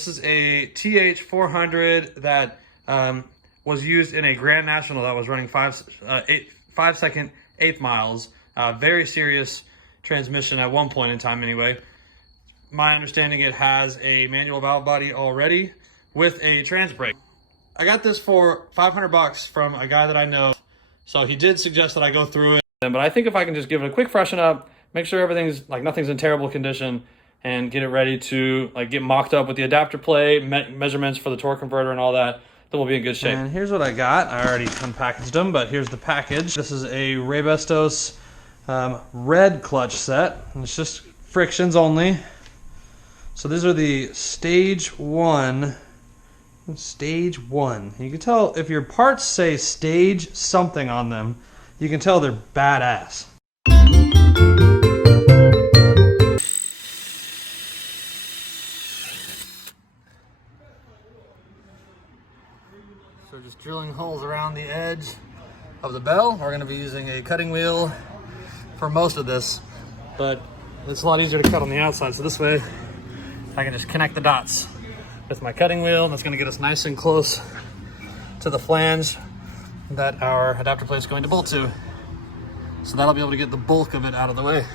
This is a TH400 that was used in a Grand National that was running 5-second 1/8 miles. Very serious transmission at one point in time anyway. My understanding, it has a manual valve body already with a trans brake. I got this for 500 bucks from a guy that I know. So he did suggest that I go through it. But I think if I can just give it a quick freshen up, make sure everything's like nothing's in terrible condition, and get it ready to like get mocked up with the adapter plate, measurements for the torque converter and all that, then we'll be in good shape. And here's what I got. I already unpackaged them, but here's the package. This is a Raybestos red clutch set, and it's just frictions only. So these are the stage one. Stage one. You can tell if your parts say stage something on them, you can tell they're badass. So just drilling holes around the edge of the bell. We're going to be using a cutting wheel for most of this, but it's a lot easier to cut on the outside. So this way I can just connect the dots with my cutting wheel, and that's going to get us nice and close to the flange that our adapter plate is going to bolt to. So that'll be able to get the bulk of it out of the way.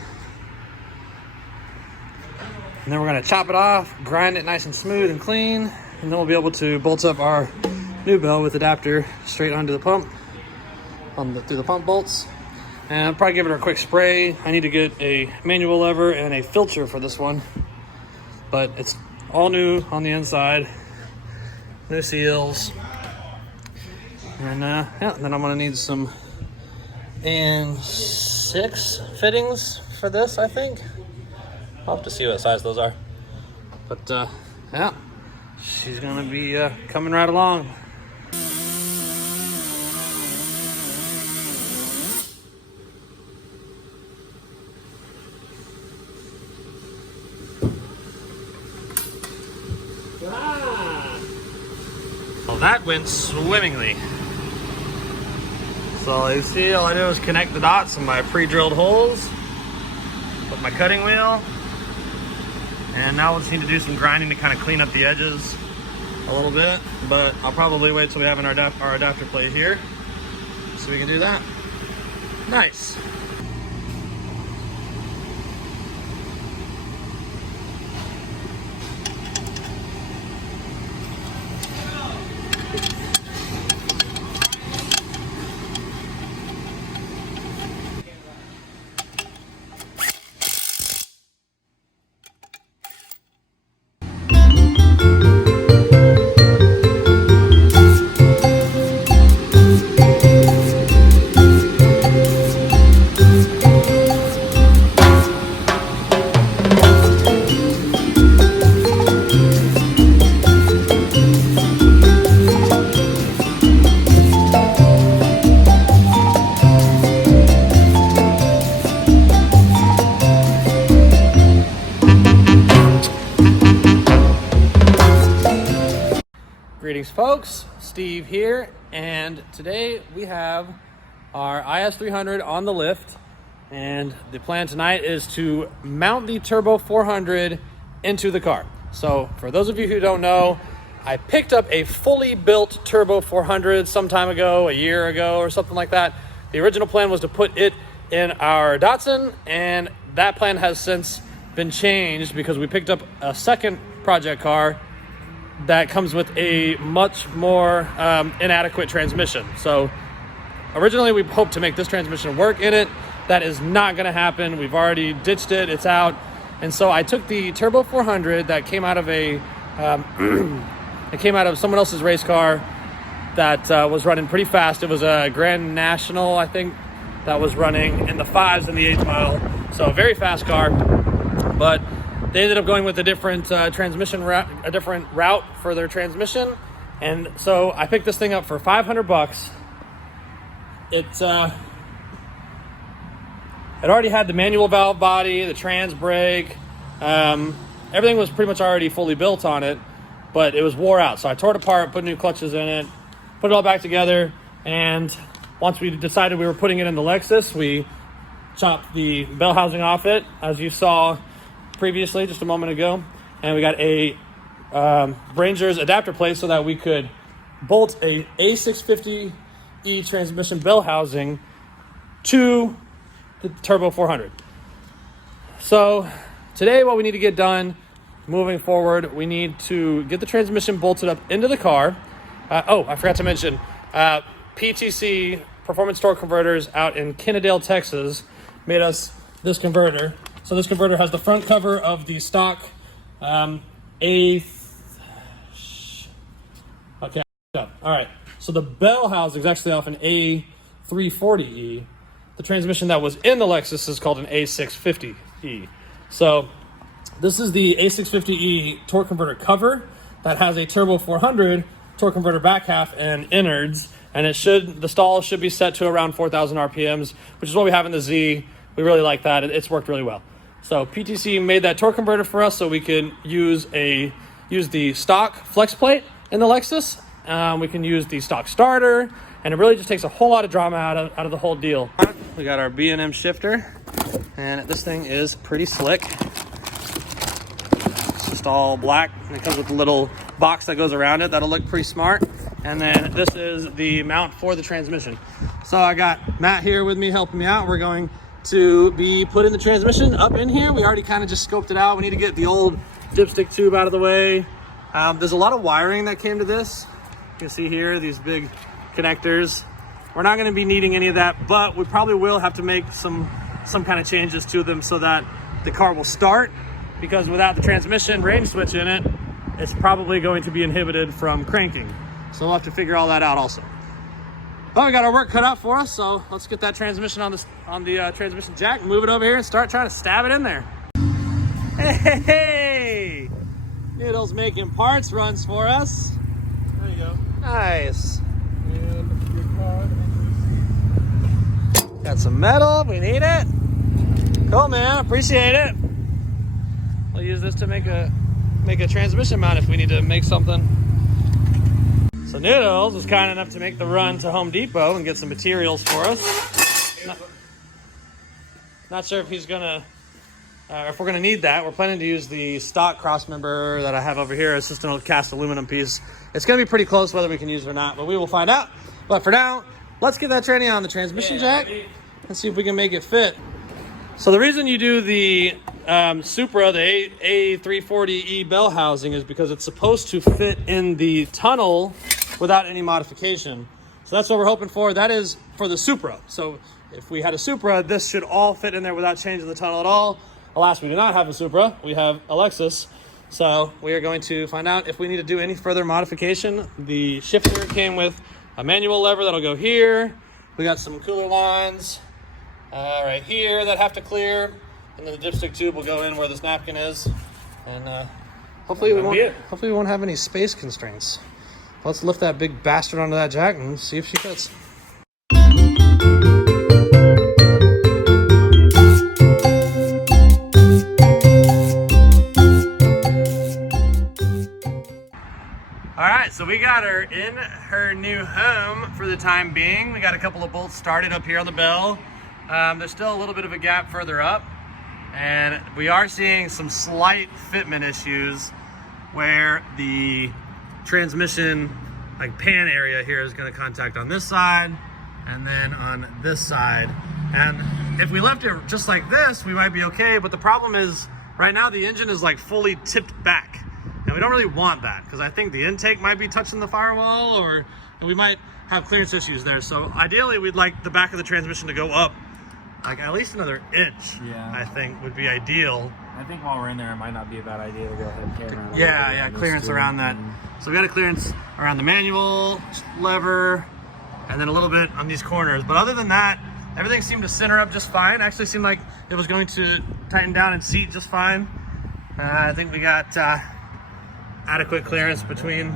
And then we're going to chop it off, grind it nice and smooth and clean, and then we'll be able to bolt up our new bell with adapter straight onto the pump, through the pump bolts. And I'll probably give it a quick spray. I need to get a manual lever and a filter for this one, but it's all new on the inside, new seals, and yeah, then I'm gonna need some IS300 fittings for this, I think. I'll have to see what size those are, but yeah, she's gonna be coming right along. Well, that went swimmingly. So you see, all I did was connect the dots in my pre-drilled holes with my cutting wheel. And now we'll just need to do some grinding to kind of clean up the edges a little bit. But I'll probably wait till we have our adapter plate here so we can do that. Nice. Greetings folks, Steve here, and today we have our IS300 on the lift, and the plan tonight is to mount the Turbo 400 into the car. So for those of you who don't know, I picked up a fully built Turbo 400 some time ago, a year ago or something like that. The original plan was to put it in our Datsun, and that plan has since been changed because we picked up a second project car that comes with a much more inadequate transmission. So originally we hoped to make this transmission work in it. That is not gonna happen. We've already ditched it, it's out. And so I took the Turbo 400 that came out of it came out of someone else's race car that was running pretty fast. It was a Grand National, I think, that was running in the 5s and the 8 mile. So a very fast car, but they ended up going with a different transmission route, a different route for their transmission. And so I picked this thing up for 500 bucks. It already had the manual valve body, the trans brake, everything was pretty much already fully built on it, but it was wore out. So I tore it apart, put new clutches in it, put it all back together. And once we decided we were putting it in the Lexus, we chopped the bell housing off it, as you saw previously just a moment ago, and we got a Ranger's adapter plate so that we could bolt a A650E transmission bell housing to the Turbo 400. So today what we need to get done moving forward, we need to get the transmission bolted up into the car. I forgot to mention, PTC Performance Torque Converters out in Kennedale, Texas made us this converter. So this converter has the front cover of the stock Okay, all right. So the bell housing is actually off an A340E. The transmission that was in the Lexus is called an A650E. So this is the A650E torque converter cover that has a Turbo 400 torque converter back half and innards, and the stall should be set to around 4,000 RPMs, which is what we have in the Z. We really like that. It's worked really well. So PTC made that torque converter for us so we can use the stock flex plate in the Lexus. We can use the stock starter, and it really just takes a whole lot of drama out of the whole deal. We got our B&M shifter, and this thing is pretty slick. It's just all black, and it comes with a little box that goes around it. That'll look pretty smart. And then this is the mount for the transmission. So I got Matt here with me helping me out. We're going to be putting the transmission up in here. We already kind of just scoped it out. We need to get the old dipstick tube out of the way. There's a lot of wiring that came to this. You can see here these big connectors. We're not going to be needing any of that, but we probably will have to make some kind of changes to them so that the car will start, because without the transmission range switch in it, it's probably going to be inhibited from cranking. So we'll have to figure all that out also. Well, we got our work cut out for us, so let's get that transmission on the transmission jack, move it over here, and start trying to stab it in there. Hey! Noodle's making parts runs for us. There you go. Nice. And your card. Got some metal. We need it. Cool, man. Appreciate it. We'll use this to make a transmission mount if we need to make something. So Noodles was kind enough to make the run to Home Depot and get some materials for us. Not sure if he's gonna, if we're gonna need that. We're planning to use the stock cross member that I have over here. It's just an old cast aluminum piece. It's gonna be pretty close whether we can use it or not, but we will find out. But for now, let's get that tranny on the transmission jack and see if we can make it fit. So the reason you do the Supra, the A340E bell housing, is because it's supposed to fit in the tunnel without any modification. So that's what we're hoping for. That is for the Supra. So if we had a Supra, this should all fit in there without changing the tunnel at all. Alas, we do not have a Supra. We have a Lexus. So we are going to find out if we need to do any further modification. The shifter came with a manual lever that'll go here. We got some cooler lines right here that have to clear. And then the dipstick tube will go in where this napkin is. And hopefully we won't have any space constraints. Let's lift that big bastard onto that jack and see if she fits. All right, so we got her in her new home for the time being. We got a couple of bolts started up here on the bell. There's still a little bit of a gap further up, and we are seeing some slight fitment issues where the transmission pan area here is going to contact on this side and then on this side. And if we left it just like this, we might be okay, but the problem is right now the engine is fully tipped back, and we don't really want that because I think the intake might be touching the firewall, or we might have clearance issues there. So ideally we'd like the back of the transmission to go up at least another inch. Yeah, I think would be ideal. I think while we're in there, it might not be a bad idea to go ahead and carry around. Yeah, clearance around that. So we got a clearance around the manual lever, and then a little bit on these corners. But other than that, everything seemed to center up just fine. Actually seemed like it was going to tighten down and seat just fine. I think we got adequate clearance between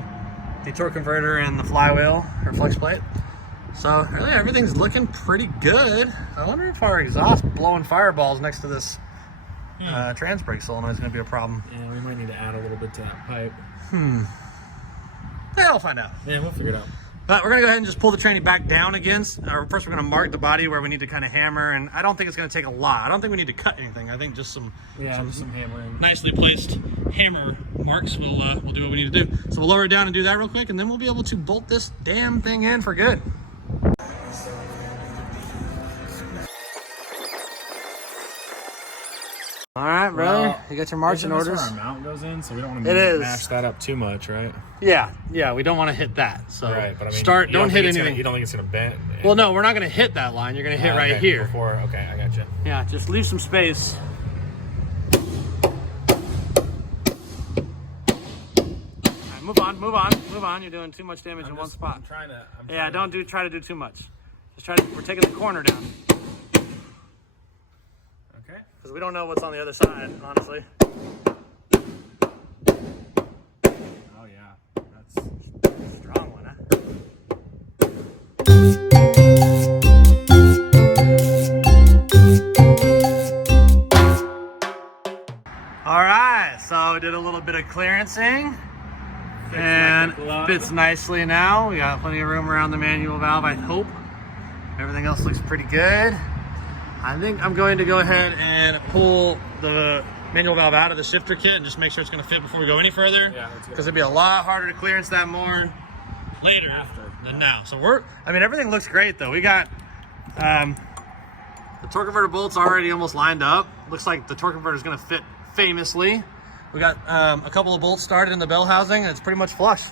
the torque converter and the flywheel or flex plate. So really everything's looking pretty good. I wonder if our exhaust blowing fireballs next to this trans brake solenoid is going to be a problem. Yeah, we might need to add a little bit to that pipe. Yeah, I'll find out. Yeah, we'll figure it out. But we're gonna go ahead and just pull the tranny back down again. First we're gonna mark the body where we need to kind of hammer, and I don't think it's gonna take a lot. I don't think we need to cut anything. I think just some hammering. Nicely placed hammer marks will do what we need to do. So we'll lower it down and do that real quick, and then we'll be able to bolt this damn thing in for good. All right, brother. Well, you got your marching orders. This is where our mount goes in, so we don't want to mash that up too much, right? Yeah, we don't want to hit that. So right, but I mean, don't hit anything. You don't think it's gonna bend? Well, no, we're not gonna hit that line. You're gonna hit right here. Okay, I got you. Yeah, just leave some space. All right, move on. You're doing too much damage in one spot. Don't try to do too much. We're taking the corner down. Okay. Because we don't know what's on the other side, honestly. Oh yeah, that's a strong one, huh? All right, so we did a little bit of clearancing, and fits nicely now. We got plenty of room around the manual valve, I hope. Everything else looks pretty good. I think I'm going to go ahead and pull the manual valve out of the shifter kit and just make sure it's going to fit before we go any further. Yeah, because it'd be a lot harder to clearance that more later than now. So everything looks great though. We got the torque converter bolts already almost lined up. Looks like the torque converter is going to fit famously. We got a couple of bolts started in the bell housing, and it's pretty much flush.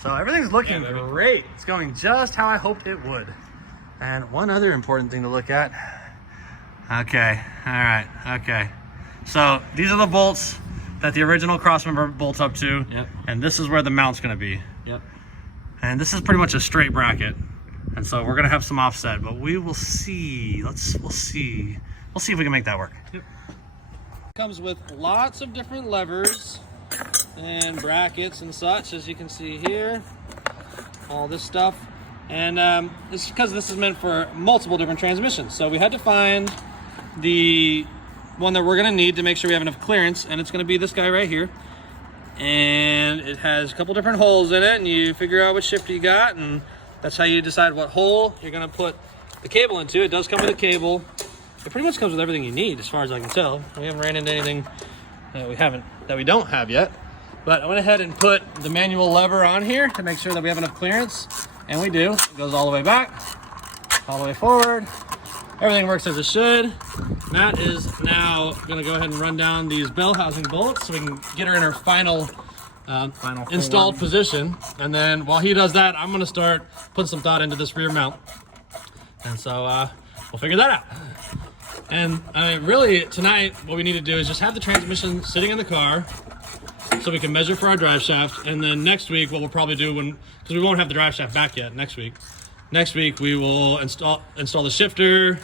So everything's looking great. It's going just how I hoped it would. And one other important thing to look at. Okay, all right, okay. So these are the bolts that the original crossmember bolts up to. Yep. And this is where the mount's gonna be. Yep. And this is pretty much a straight bracket. And so we're gonna have some offset, but we will see. We'll see if we can make that work. Yep. Comes with lots of different levers and brackets and such, as you can see here. All this stuff. And it's because this is meant for multiple different transmissions. So we had to find the one that we're gonna need to make sure we have enough clearance, and it's gonna be this guy right here. And it has a couple different holes in it, and you figure out which shifter you got, and that's how you decide what hole you're gonna put the cable into. It does come with a cable. It pretty much comes with everything you need, as far as I can tell. We haven't ran into anything that we don't have yet. But I went ahead and put the manual lever on here to make sure that we have enough clearance. And we do. It goes all the way back, all the way forward. Everything works as it should. Matt is now going to go ahead and run down these bell housing bolts so we can get her in her final installed position. And then while he does that, I'm going to start putting some thought into this rear mount. And so we'll figure that out. And really tonight, what we need to do is just have the transmission sitting in the car so we can measure for our drive shaft. And then next week, what we'll probably do, because we won't have the drive shaft back yet next week we will install the shifter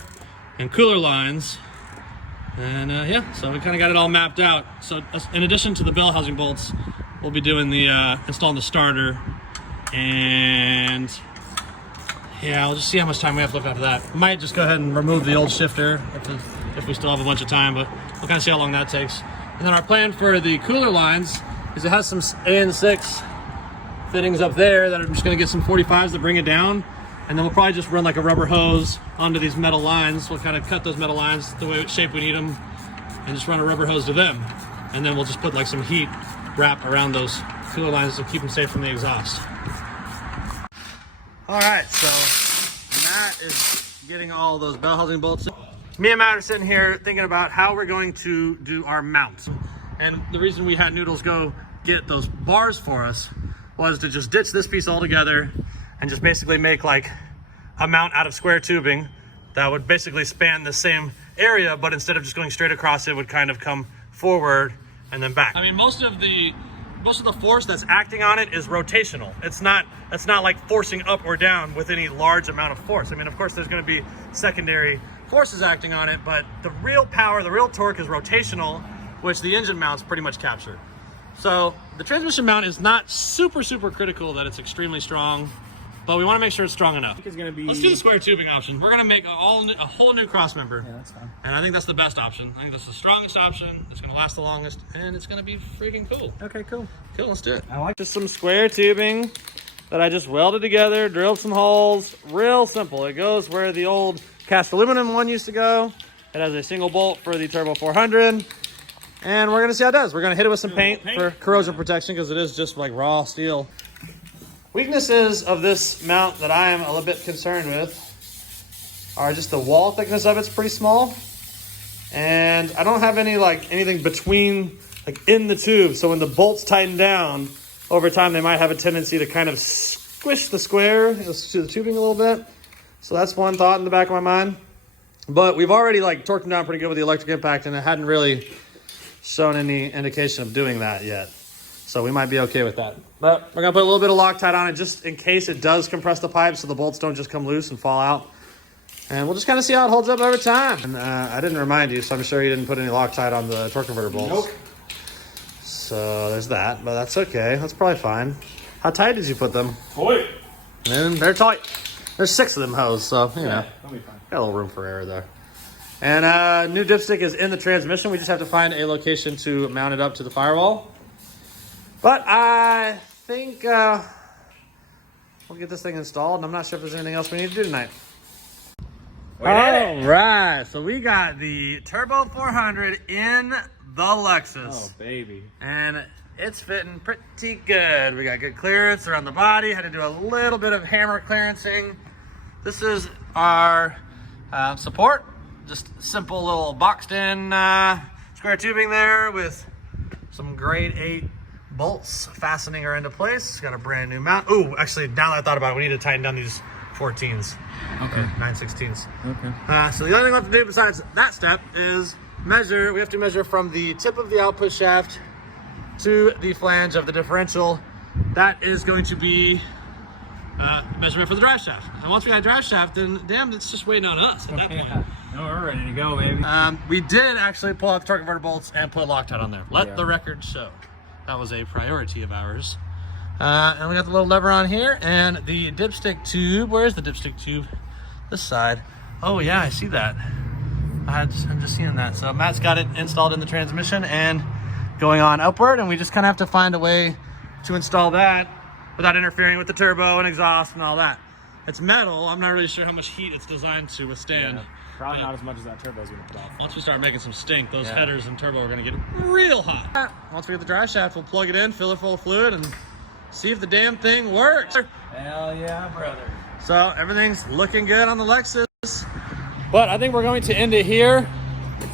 and cooler lines. And yeah, so we kind of got it all mapped out. So in addition to the bell housing bolts, we'll be doing the installing the starter. And yeah, we'll just see how much time we have left after that. Might just go ahead and remove the old shifter if we still have a bunch of time, but we'll kind of see how long that takes. And then our plan for the cooler lines is it has some AN6 fittings up there that I'm just going to get some 45s to bring it down. And then we'll probably just run like a rubber hose onto these metal lines. We'll kind of cut those metal lines the shape we need them and just run a rubber hose to them. And then we'll just put like some heat wrap around those cooler lines to keep them safe from the exhaust. All right, so Matt is getting all those bell housing bolts in. Me and Matt are sitting here thinking about how we're going to do our mounts. And the reason we had Noodles go get those bars for us was to just ditch this piece altogether and just basically make like a mount out of square tubing that would basically span the same area, but instead of just going straight across, it would kind of come forward and then back. I mean, most of the force that's acting on it is rotational. It's not like forcing up or down with any large amount of force. I mean, of course, there's going to be secondary forces acting on it, but the real power, the real torque is rotational, which the engine mounts pretty much capture. So the transmission mount is not super critical that it's extremely strong, but we want to make sure it's strong enough. I think it's going to be... Let's do the square tubing option. We're going to make a whole new cross member. Yeah, that's fine. And I think that's the best option. I think that's the strongest option. It's going to last the longest, and it's going to be freaking cool. Okay, cool. Cool, let's do it. I like just some square tubing. that I just welded together, drilled some holes. Real simple. It goes where the old cast aluminum one used to go. It has a single bolt for the Turbo 400. And we're gonna see how it does. We're gonna hit it with some paint for corrosion protection because it is just like raw steel. Weaknesses of this mount that I am a little bit concerned with are just the wall thickness of it's pretty small. And I don't have any anything between in the tube. So when the bolts tighten down, over time they might have a tendency to kind of squish the square to the tubing a little bit. So that's one thought in the back of my mind. But we've already torqued them down pretty good with the electric impact, and it hadn't really shown any indication of doing that yet. So we might be okay with that. But we're gonna put a little bit of Loctite on it just in case it does compress the pipe so the bolts don't just come loose and fall out. And we'll just kind of see how it holds up over time. And I didn't remind you, so I'm sure you didn't put any Loctite on the torque converter bolts. Nope. So there's that, but that's okay. That's probably fine. How tight did you put them? Tight. And they're tight. There's 6 of them hose, so you know. That'll be fine. Got a little room for error there. And new dipstick is in the transmission. We just have to find a location to mount it up to the firewall. But I think we'll get this thing installed, and I'm not sure if there's anything else we need to do tonight. All right, so we got the Turbo 400 in the Lexus. Oh, baby. And it's fitting pretty good. We got good clearance around the body. Had to do a little bit of hammer clearancing. This is our support. Just simple little boxed in square tubing there with some grade 8 bolts fastening her into place. Got a brand new mount. Ooh, actually, now that I thought about it, we need to tighten down these 14s. Okay. 9/16s. Okay. So the only thing we have to do besides that step is measure. We have to measure from the tip of the output shaft to the flange of the differential. That is going to be measurement for the drive shaft. And once we got a drive shaft, then damn, it's just waiting on us at that point. No, we're ready to go, baby. We did actually pull out the torque converter bolts and put Loctite on there. Let the record show. That was a priority of ours. And we got the little lever on here and the dipstick tube. Where's the dipstick tube? This side. Oh yeah, I see that. I'm just seeing that. So Matt's got it installed in the transmission and going on upward, and we just kind of have to find a way to install that without interfering with the turbo and exhaust and all that. It's metal. I'm not really sure how much heat it's designed to withstand. Yeah, probably not as much as that turbo's gonna put off. Once we start making some stink, those headers and turbo are gonna get real hot. Once we get the drive shaft, we'll plug it in, fill it full of fluid, and see if the damn thing works. Hell yeah, brother. So everything's looking good on the Lexus. But I think we're going to end it here.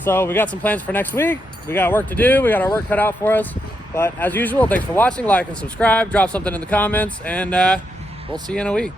So we got some plans for next week. We got work to do. We got our work cut out for us. But as usual, thanks for watching. Like and subscribe. Drop something in the comments. And we'll see you in a week.